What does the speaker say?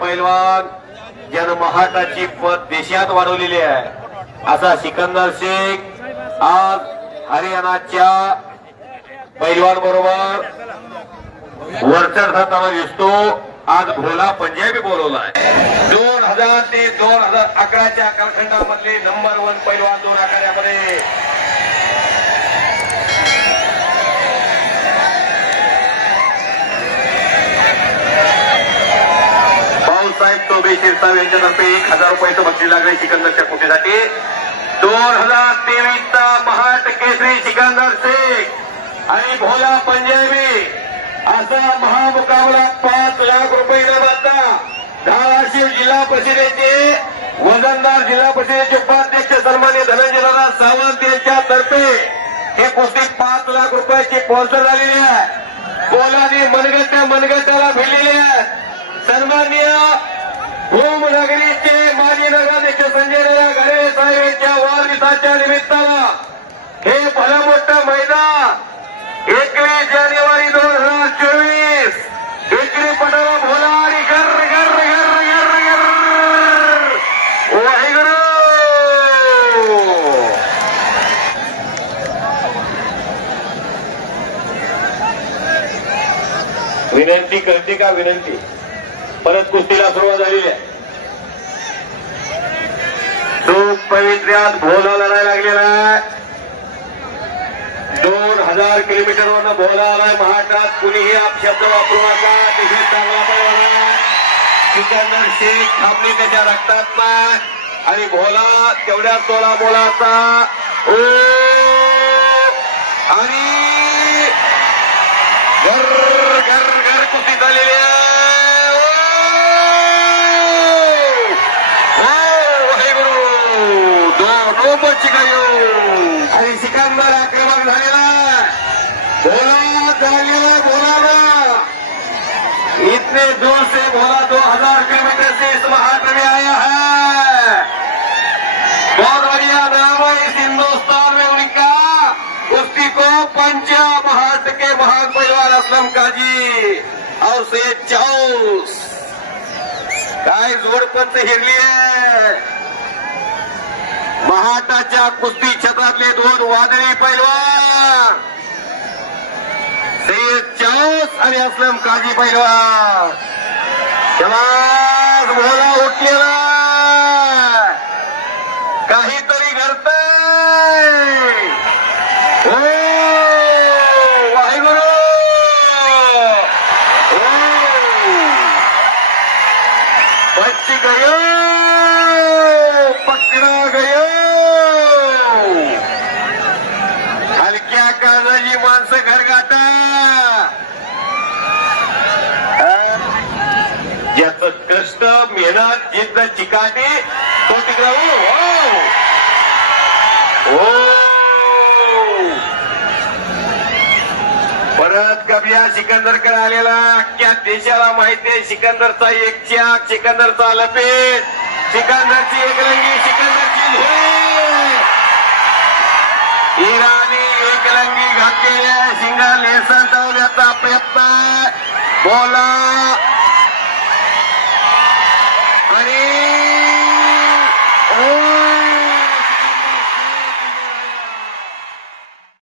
पैलवान ज्यानं महाटाची पद देशात वाढवलेली आहे असा सिकंदर शेख आज हरियाणाच्या पैलवान बरोबर वरचढ करताना दिसतो. आज भोला पंजाबी बोलवलाय. 2000 ते 2011च्या कालखंडामधले नंबर 1 पैलवान 2 आखाड्यामध्ये भाऊसाहेब तोबे शिरसाव यांच्यातर्फे 1000 रुपयाचं बक्षीस लागले सिकंदरच्या कुस्तीसाठी. 2023चा महाट केसरी सिकंदर शेख आणि भोला पंजाबी असा महामुकाबला 5 लाख रुपये इनामाचा धाराशिव जिल्हा परिषदेचे वजनदार जिल्हा परिषदेचे उपाध्यक्ष सन्मान्य धनंजयदादा सावंत यांच्यातर्फे हे कुस्ती 5 लाख रुपयाची स्पॉन्सर झालेली आहे. बोलाने मनगट्याला भिडलेले आहेत. सन्मान्य भूमनगरीचे माजी नगराध्यक्ष संजयदादा घरे साहेब यांच्या वाढदिवसाच्या निमित्तानं हे भलं मोठं मैदान 21 जानेवारी 2024 विक्री पटाला भोला आणि गर गर गर गर गर वाहिगुरू. विनंती करते का विनंती. परत कुस्तीला सुरुवात झालेली आहे. तो पवित्र्यात भोला लढायला लागलेला आहे. 2000 किलोमीटरवरनं भोला आलाय महाटात. कुणीही अपशब्द वापरू नका. तिथे चांगला पैलवान सिकंदर शेख थांबले त्याच्या रक्तात नाही आणि भोला तेवढ्या तोला बोलाचा ओ आणि घर घर घर कुस्ती झालेली आहे. आणि सिकंदर आक्रमक झालेला भोला झालेला भोला इतने जोर से भोला 2000 किलोमीटर से इस महाट में आया है. बहुत बढ़िया नाम है इस हिंदुस्तान में उनका. कुश्ती को पंच महाट के महान पहलवान असलम काजी और सैयद चाऊस काय जोडपंत हिरली आहे. महाटाच्या कुस्ती क्षेत्रातले 2 वादळी पैलवान सैयद चाऊस आणि असलम काजी पैलवान. शबास भोला उठलेला काहीतरी घडतंय. ओ वाहिगुरू बच गयो पकड़ा गयो. हलक्या कानाची माणसं घरगाठा. ज्याचं कष्ट मेहनत जिद्द चिकाटी तो तिकडे परत कबिया सिकंदरकडे आलेला. अख्ख्या देशाला माहिती आहे सिकंदरचा एक चाक, सिकंदरचा लपेट, सिकंदरची एकलंगी, सिकंदरची इराणी एकलंगी घातलेल्या शिंगा लेसा ठेवण्याचा प्रयत्न. बोला